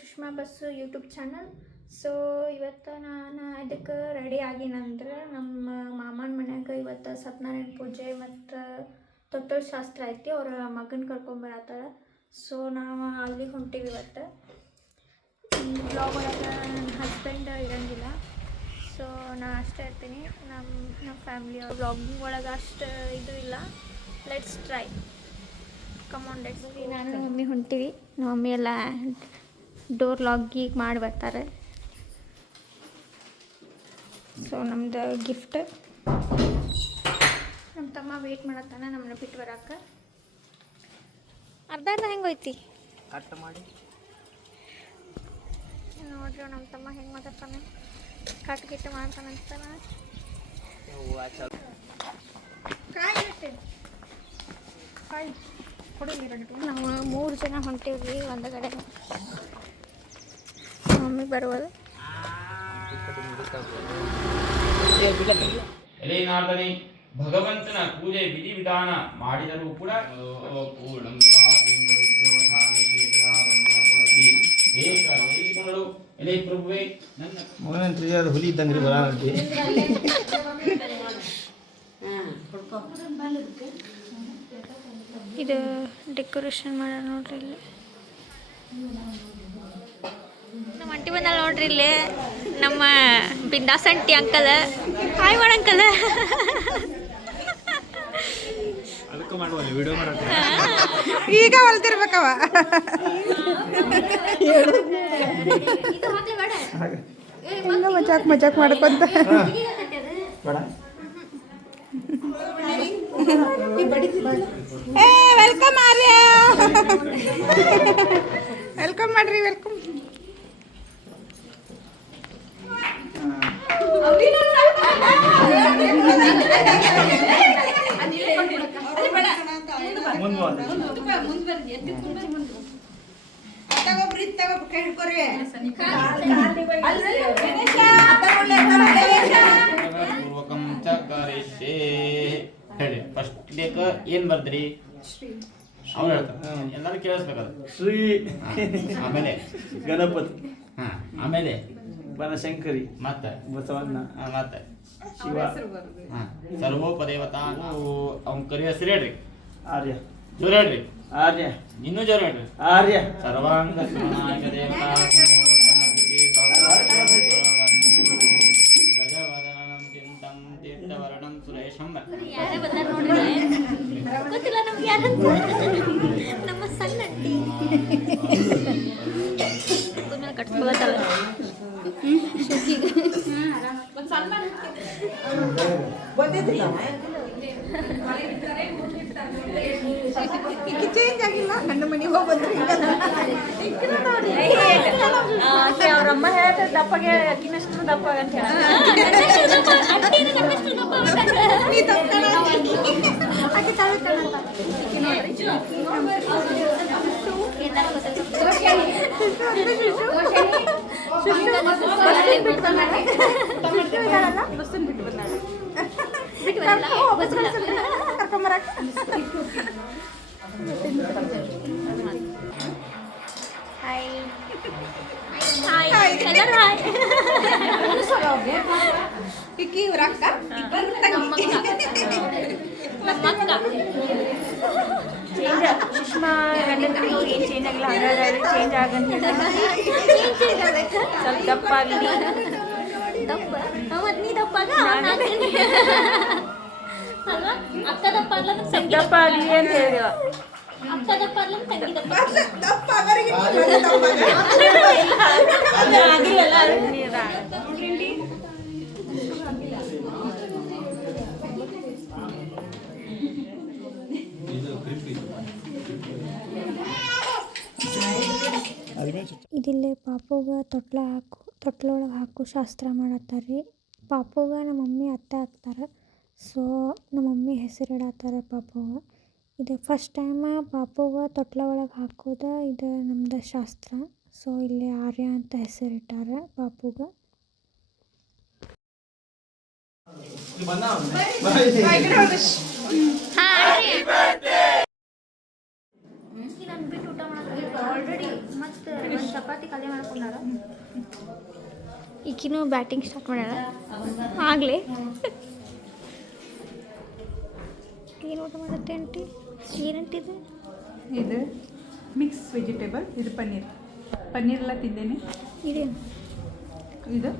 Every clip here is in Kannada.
Sushma bus YouTube channel. So ಇವತ್ತು ನಾನು ಅದಕ್ಕೆ ರೆಡಿ ಆಗಿನಂದ್ರೆ ನಮ್ಮ ಮಾಮನ ಮನ್ಯಾಗ ಇವತ್ತು ಸತ್ಯನಾರಾಯಣ ಪೂಜೆ ಮತ್ತು ತೊಟ್ಟಲ ಶಾಸ್ತ್ರ ಐತಿ. ಅವ್ರ ಮಗನ ಕರ್ಕೊಂಬರತ್ತಾರ. ಸೊ ನಾವು ಅಲ್ಲಿಗೆ ಹೊಂಟೀವಿ ಇವತ್ತು. ಬ್ಲಾಗ್ ಒಳಗೆ ನನ್ನ ಹಸ್ಬೆಂಡ್ ಇರೋಂಗಿಲ್ಲ. ಸೊ ನಾನು ಅಷ್ಟೇ ಇರ್ತೀನಿ. ನಮ್ಮ ಫ್ಯಾಮಿಲಿ ಬ್ಲಾಗಿಂಗ್ ಒಳಗೆ ಅಷ್ಟು ಇದು ಇಲ್ಲ. Let's try. Come on let's. ನಾನು ಮಮ್ಮಿ ಹೊಂಟೀವಿ. ನಮ್ಮ ಮಮ್ಮಿ ಎಲ್ಲ ಡೋರ್ ಲಾಕ್ ಗೀಕ್ ಮಾಡಿ ಬರ್ತಾರೆ. ಸೊ ನಮ್ದು ಗಿಫ್ಟ್ ನಮ್ಮ ತಮ್ಮ ವೇಟ್ ಮಾಡತ್ತಾನ ನಮ್ಮನ್ನ ಬಿಟ್ಟು ಬರೋಕೆ. ಅರ್ಧ ಹೆಂಗೆ ಹೋಯ್ತಿ ಕಟ್ ಮಾಡಿ ನೋಡ್ರಿ ನಮ್ಮ ತಮ್ಮ ಹೆಂಗೆ ಮಾತಾಡ್ತಾನೆ. ಕಟ್ ಗಿಟ್ಟು ಮಾಡ್ತಾನೆ ಅಂತಾನ. ನಾವು 3 ಜನ ಹೊಂಟೀವಿ ಒಂದು ಕಡೆ. ಮಮ್ಮಿ ಬರುವುದು. ಎಲೆನಾರ್ದನೆ ಭಗವಂತನ ಪೂಜೆ ವಿಧಿವಿಧಾನ ಮಾಡಿದರೂ ಕೂಡ ಎಲೆ ಪ್ರಭುವೆ ನನ್ನ ಹುಲಿ ಇದ್ದಂಗ್ರಿ ಬರ ಇದು ಡೆಕೋರೇಷನ್ ಮಾಡ ನೋಡ್ರಿ. ಇಲ್ಲಿ ನಮ್ಮ ಅಂಟಿ ಬಂದಾಳ ನೋಡ್ರಿ. ಇಲ್ಲಿ ನಮ್ಮ ಬಿಂದಾಸ್ ಅಂಟಿ ಅಂಕಲ್. ಹಾಯ್ ಮಾಡಂಕಲ್. ಅದಕ್ಕೆ ಮಾಡುವ ವಿಡಿಯೋ ಮಾಡಕ್ಕೆ ಈಗ ಹೊಲ್ತಿರ್ಬೇಕವ. ಮಜಾಕ್ ಮಾಡ್ಕೊಂತ ವೆಲ್ಕಮ್ ಆರ್ಯ. ವೆಲ್ಕಮ್ ಮಾಡ್ರಿ. ವೆಲ್ಕಮ್. ಹೇಳಿ ಫಸ್ಟ್ ಡೇಕ ಏನ್ ಬರ್ದ್ರಿ ಅವ್ರು ಹೇಳ್ತಾರೆ. ಎಲ್ಲರೂ ಕೇಳಿಸ್ಬೇಕದು. ಶ್ರೀ ಆಮೇಲೆ ಗಣಪತಿ, ಆಮೇಲೆ ಬನಶಂಕರಿ, ಮತ್ತೆ ಬಸವಣ್ಣ, ಮತ್ತೆ ಶಿವ, ಸರ್ವೋಪದೇವತಾ. ಅವ್ನ ಕರಿ ಹೆಸರು ಹೇಳ್ರಿ. ಆರ್ಯ. ಜೋರ್ ಹೇಳ್ರಿ. ಆರ್ಯ. ಇನ್ನೂ ಜೋರ್ ಹೇಳ್ರಿ. ಆರ್ಯ. ಸರ್ವಾಂಗ ಸುನಾಯಕ ದೇವತಾ ಗಜವದನಂ ಚಿಂತಂ ತೀರ್ಥವರ್ಣಂ ಸುರೇಶಂ. ಗೊತ್ತಿಲ್ಲ ನಮ್ಗೆ ಯಾರಂತ. ನಮ್ಮ ಸಣ್ಣ ಅಂಟಿ ಕಟ್ಸ್ಕೊಳತ್ತಲ್ಲ. ಚೇಂಜ್ ಆಗಿಲ್ಲ. ನನ್ನ ಮನೆಗೆ ಹೋಗಿ ಬಂದ್ರೆ ಅವ್ರಮ್ಮ ಹೇಳ್ತಾರೆ ದಪ್ಪಗೆ ಅಕ್ಕಿನಷ್ಟು ದಪ್ಪ ಅಂತ ಹೇಳಿ. ಇಕ್ಕಿ ಇವ್ರ ಅಕ್ಕ ಸುಷ್ಮಾ ಗಂಡನ ಏನು ಚೇಂಜ್ ಆಗಿಲ್ಲ. ಹಾಗಾದ್ರೆ ಚೇಂಜ್ ಆಗಂತ ಸ್ವಲ್ಪ ದಪ್ಪ ಆಗಲಿ. ದಪ್ಪ ನೀ ದಪ್ಪ ಅಕ್ಕ ದಪ್ಪ ದಪ್ಪ ಆಗಲಿ ಅಂತ ಹೇಳಿವ. ಅಕ್ಕ ದಪ್ಪ ತಂಗಿ ದಪ್ಪ ಇದಿಲ್ಲೇ ಪಾಪುಗ ತೊಟ್ಲೊಳಗೆ ಹಾಕು ಶಾಸ್ತ್ರ ಮಾಡತ್ತಾರೆ. ಪಾಪುಗ ನಮ್ಮ ಮಮ್ಮಿ ಅತ್ತೆ ಹಾಕ್ತಾರೆ. ಸೊ ನಮ್ಮ ಮಮ್ಮಿ ಹೆಸರು ಇಡತ್ತಾರೆ ಪಾಪುಗ. ಇದು ಫಸ್ಟ್ ಟೈಮ ಪಾಪುಗ ತೊಟ್ಲ ಒಳಗೆ ಹಾಕೋದು. ಇದು ನಮ್ದು ಶಾಸ್ತ್ರ. ಸೊ ಇಲ್ಲಿ ಆರ್ಯ ಅಂತ ಹೆಸರಿಟ್ಟಾರೆ ಪಾಪುಗ. ನಾನು ಬಿಟ್ಟು ಊಟ ಮಾಡೋದು ಆಲ್ರೆಡಿ. ಮತ್ತು ಒಂದು ಚಪಾತಿ ಚಪಾತಿ ಖಾಲಿ ಮಾಡ್ಕೊಂಡಾರ ಈಕಿನೂ ಬ್ಯಾಟಿಂಗ್ ಸ್ಟಾರ್ಟ್ ಮಾಡ್ಯಾಳ ಆಗಲೇ ಏನು ಊಟ ಮಾಡುತ್ತೆ ಆಂಟಿ ಏನಂಟಿದೆ ಇದು ಮಿಕ್ಸ್ ವೆಜಿಟೇಬಲ್ ಇದು ಪನ್ನೀರ್ ಎಲ್ಲ ತಿಂದೇನೆ. ಇದೇನು ಇದು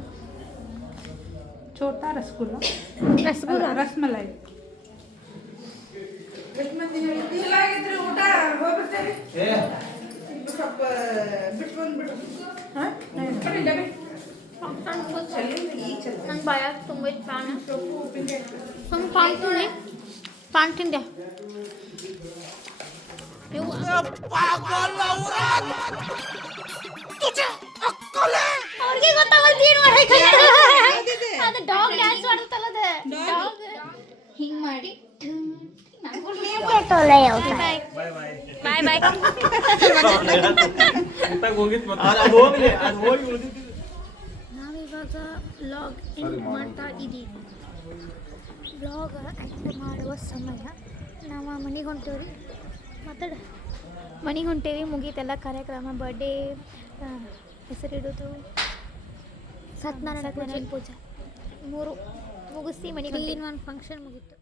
ಛೋಟಾ ರಸಗುಲ್ಲ ರಸಗುಲ್ಲ ರಸಮಲೈ. ನನ್ನ ಬಾಯಾಗ ತುಂಬ ಪಾನ್ ತುಂಬ ಪಾನ್ ತಿಂದೆ ಅವ್ರಿಗೆ ಗೊತ್ತಾಗಲ್ತಿ ಏನು ಅದು ಡಾಗ್ ಡ್ಯಾನ್ಸ್ ಮಾಡುತ್ತಲ್ಲ ಅದು ಡಾಗ್ ಹಿಂಗೆ ಮಾಡಿ ಬಾಯ್ ಬಾಯ್ ನಾವಿವಾಗ ವ್ಲಾಗ್ ಎಂಡ್ ಮಾಡ್ತಾ ಇದ್ದೀವಿ. ವ್ಲಾಗ್ ಎಂಡ್ ಮಾಡುವ ಸಮಯ. ನಾವು ಮನೆಗೆ ಹೊಂಟೇವ್ರಿ ಮನೆಗೆ ಹೊಂಟೇವಿ. ಮುಗೀತೆಲ್ಲ ಕಾರ್ಯಕ್ರಮ, ಬರ್ಡೇ, ಹೆಸರಿಡೋದು, ಸತ್ಯನಾರಾಯಣ ಪೂಜೆ 3 ಮುಗಿಸಿ ಮನೆಗೆ ಒಂದು ಫಂಕ್ಷನ್ ಮುಗೀತು.